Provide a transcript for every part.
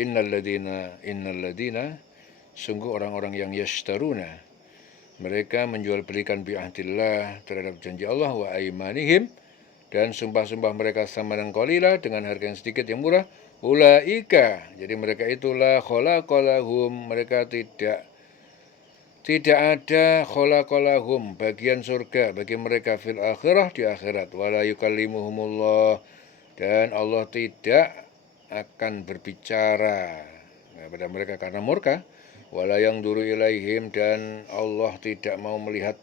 innalladzina sungguh orang-orang yang yashtaruna mereka menjual belikan bi'ahdillah terhadap janji Allah wa aimanihim dan sumpah-sumpah mereka samanan qalila dengan harga yang sedikit yang murah. Ulaika, jadi mereka itulah khalaqalahum, mereka tidak ada khalaqalahum bagian surga bagi mereka fil akhirah di akhirat. Wala yukallimuhumullah, dan Allah tidak akan berbicara kepada mereka karena murka. Wala yang duru ilaihim, dan Allah tidak mau melihat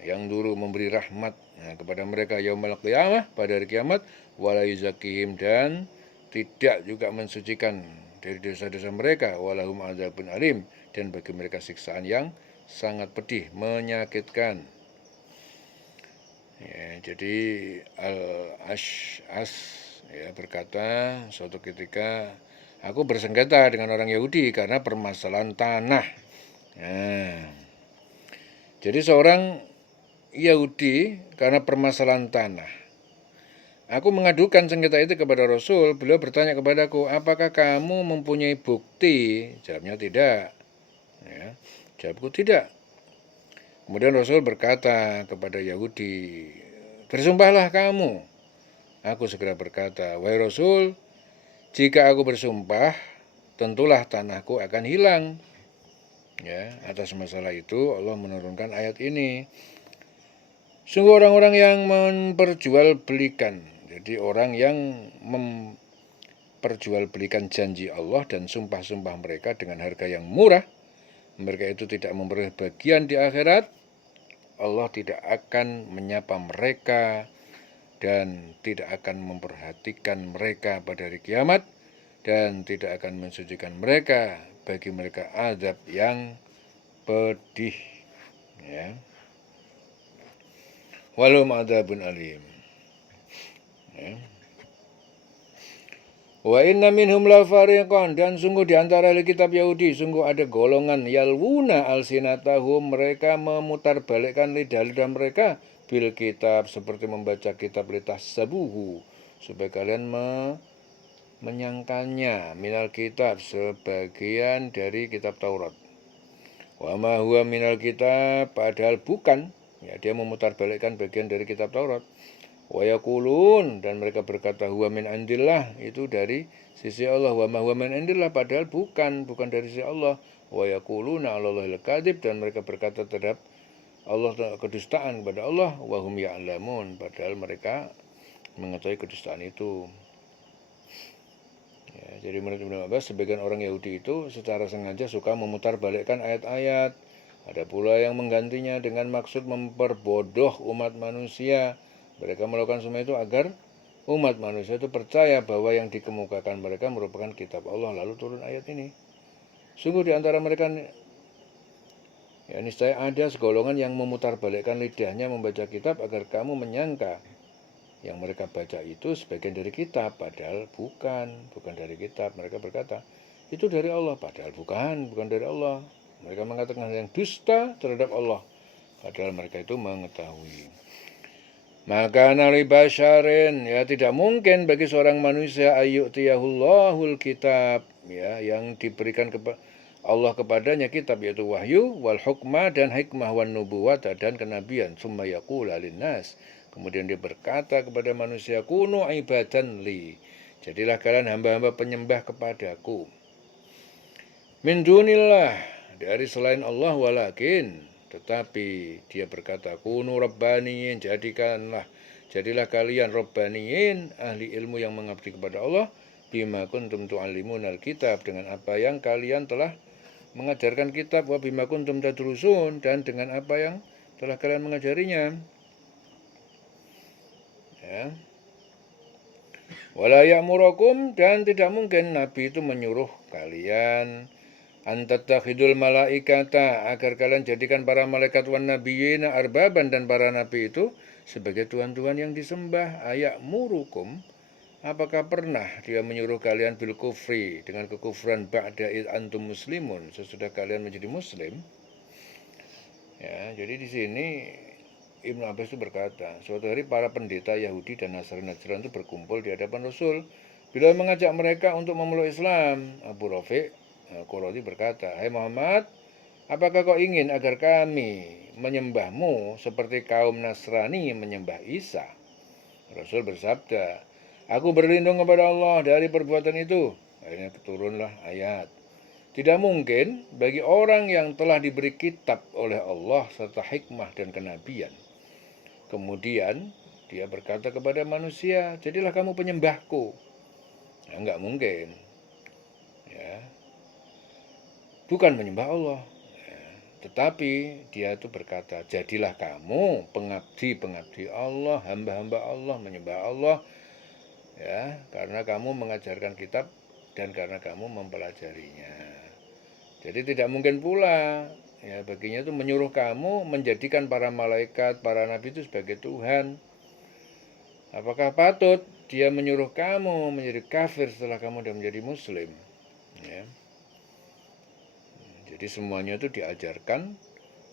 yang dulu memberi rahmat kepada mereka yaumul qiyamah pada hari kiamat. Wala yuzakihim, dan tidak juga mensucikan dari dosa-dosa mereka. Walahum adzabun alim, dan bagi mereka siksaan yang sangat pedih, menyakitkan. Ya, jadi Al-Ash'as berkata, suatu ketika aku bersengketa dengan orang Yahudi karena permasalahan tanah. Nah, jadi seorang Yahudi karena permasalahan tanah. Aku mengadukan sengketa itu kepada Rasul. Beliau bertanya kepadaku, apakah kamu mempunyai bukti? Jawabnya tidak. Ya, jawabku tidak. Kemudian Rasul berkata kepada Yahudi, bersumpahlah kamu. Aku segera berkata, wahai Rasul, jika aku bersumpah, tentulah tanahku akan hilang. Ya, atas masalah itu Allah menurunkan ayat ini. Sungguh orang-orang yang memperjualbelikan, jadi orang yang memperjualbelikan janji Allah dan sumpah-sumpah mereka dengan harga yang murah, mereka itu tidak memperoleh bagian di akhirat. Allah tidak akan menyapa mereka dan tidak akan memperhatikan mereka pada hari kiamat, dan tidak akan mensucikan mereka, bagi mereka azab yang pedih. Ya. Walum adzabun alim. Ya. Wa inna minhum la fariqan, dan sungguh di antara ahli kitab Yahudi sungguh ada golongan yalwuna alsinatahum, mereka memutarbalikkan lidah-lidah mereka bil kitab, seperti membaca kitab litassabuhu, supaya kalian menyangkalnya, minal kitab, sebagian dari kitab Taurat. Wa ma huwa minal kitab, padahal bukan. Ya, dia memutarbalikkan bagian dari kitab Taurat. Wa yaqulun, dan mereka berkata huwa min indillah, itu dari sisi Allah. Wa ma huwa min indillah, padahal bukan dari sisi Allah. Wa yaquluna 'alallahil kadzib, dan mereka berkata terhadap Allah kedustaan kepada Allah. Wa hum ya'lamun, padahal mereka mengetahui kedustaan itu. Ya, jadi menurut Ibnu Abbas, sebagian orang Yahudi itu secara sengaja suka memutarbalikkan ayat-ayat. Ada pula yang menggantinya dengan maksud memperbodoh umat manusia. Mereka melakukan semua itu agar umat manusia itu percaya bahwa yang dikemukakan mereka merupakan kitab Allah, lalu turun ayat ini. Sungguh di antara mereka, ya niscaya ada segolongan yang memutarbalikkan lidahnya membaca kitab agar kamu menyangka yang mereka baca itu sebagian dari kitab, padahal bukan dari kitab. Mereka berkata itu dari Allah, padahal bukan dari Allah. Mereka mengatakan yang dusta terhadap Allah, padahal mereka itu mengetahui. Maka nali basyarin, ya tidak mungkin bagi seorang manusia ayyutiyahullahul kitab, ya yang diberikan Allah kepadanya kitab, yaitu wahyu wal hukmah dan hikmah wan nubuwata dan kenabian, summa yaqula linnas, kemudian dia berkata kepada manusia, kunu ibadan li, jadilah kalian hamba-hamba penyembah kepadaku, min dunillah, dari selain Allah, walakin, tetapi dia berkata, kunu rabbaniyin, jadilah kalian rabbaniyin, ahli ilmu yang mengabdi kepada Allah, bima kuntum tu'allimunal kitab, dengan apa yang kalian telah mengajarkan kitab, wa bima kuntum tadrusun, dan dengan apa yang telah kalian mengajarinya. Ya. Wala ya'murakum, dan tidak mungkin Nabi itu menyuruh kalian antattakhidul malaikata, agar kalian jadikan para malaikat wan nabiyina arbaban, dan para nabi itu sebagai tuhan-tuhan yang disembah. Ayak murukum, apakah pernah dia menyuruh kalian bil kufri, dengan kekufuran, ba'da id antum muslimun, sesudah kalian menjadi muslim. Ya, jadi di sini Ibnu Abbas itu berkata, suatu hari para pendeta Yahudi dan Nasrani itu berkumpul di hadapan Rasul. Bila mengajak mereka untuk memeluk Islam, Abu Rafiq Qurazi berkata, "Hai Muhammad, apakah kau ingin agar kami menyembahmu seperti kaum Nasrani menyembah Isa?" Rasul bersabda, "Aku berlindung kepada Allah dari perbuatan itu." Akhirnya turunlah ayat. Tidak mungkin bagi orang yang telah diberi kitab oleh Allah serta hikmah dan kenabian, kemudian dia berkata kepada manusia, "Jadilah kamu penyembahku." Ya, enggak mungkin. Ya. Bukan menyembah Allah. Ya. Tetapi dia itu berkata, "Jadilah kamu pengabdi-pengabdi Allah, hamba-hamba Allah, menyembah Allah, ya, karena kamu mengajarkan kitab dan karena kamu mempelajarinya." Jadi tidak mungkin pula ya baginya itu menyuruh kamu menjadikan para malaikat, para nabi itu sebagai Tuhan. Apakah patut dia menyuruh kamu menjadi kafir setelah kamu sudah menjadi muslim? Ya. Jadi semuanya itu diajarkan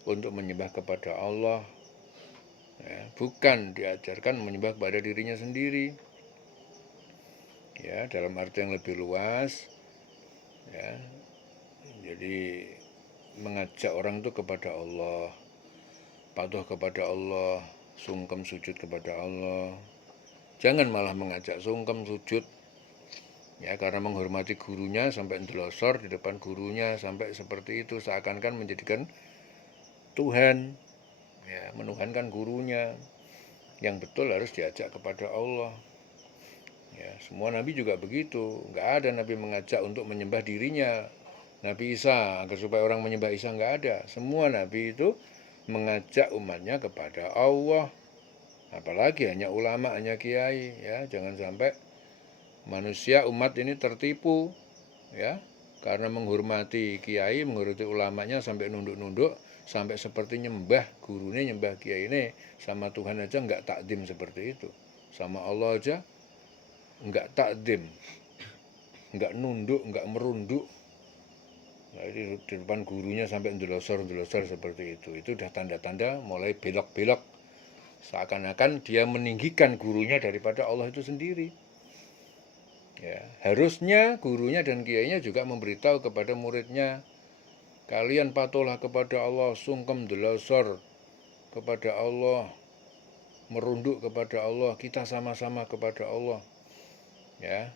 untuk menyembah kepada Allah, ya, bukan diajarkan menyembah kepada dirinya sendiri. Ya, dalam arti yang lebih luas, ya. Jadi mengajak orang itu kepada Allah, patuh kepada Allah, sungkem sujud kepada Allah. Jangan malah mengajak sungkem sujud, ya, karena menghormati gurunya sampai ndelosor di depan gurunya sampai seperti itu, seakan-akan menjadikan Tuhan, ya, menuhankan gurunya. Yang betul harus diajak kepada Allah. Ya, semua nabi juga begitu. Nggak ada nabi mengajak untuk menyembah dirinya. Nabi Isa, agar supaya orang menyembah Isa, nggak ada. Semua nabi itu mengajak umatnya kepada Allah. Apalagi hanya ulama, hanya kiai, ya. Jangan sampai manusia umat ini tertipu, ya, karena menghormati kiai, menghormati ulamanya sampai nunduk-nunduk, sampai seperti nyembah gurunya, nyembah kiai ini. Sama Tuhan aja nggak takdim seperti itu. Sama Allah aja nggak takdim, nggak nunduk, nggak merunduk. Nah, di depan gurunya sampai ndelosor-ndelosor seperti itu. Itu udah tanda-tanda mulai belok-belok. Seakan-akan dia meninggikan gurunya daripada Allah itu sendiri. Ya, harusnya gurunya dan kiainya juga memberitahu kepada muridnya, kalian patuhlah kepada Allah, sungkem ndelosor kepada Allah, merunduk kepada Allah, kita sama-sama kepada Allah. Ya.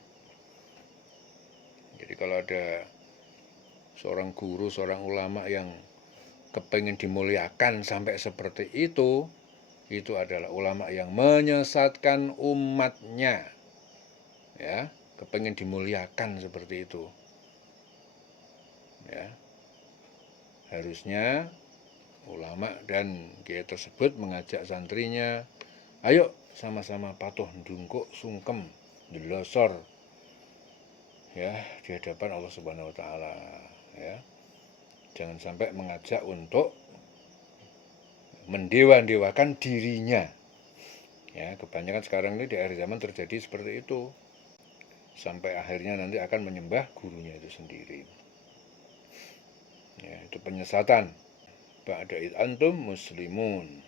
Jadi kalau ada seorang guru, seorang ulama yang kepengen dimuliakan sampai seperti itu adalah ulama yang menyesatkan umatnya. Ya, kepengen dimuliakan seperti itu. Ya. Harusnya ulama dan kiai tersebut mengajak santrinya, ayo sama-sama patuh ndungkuk sungkem ndelosor, ya, di hadapan Allah Subhanahu wa taala, ya. Jangan sampai mengajak untuk mendewa-dewakan dirinya. Ya, kebanyakan sekarang ini di akhir zaman terjadi seperti itu. Sampai akhirnya nanti akan menyembah gurunya itu sendiri. Ya, itu penyesatan. Ba'da id antum muslimun.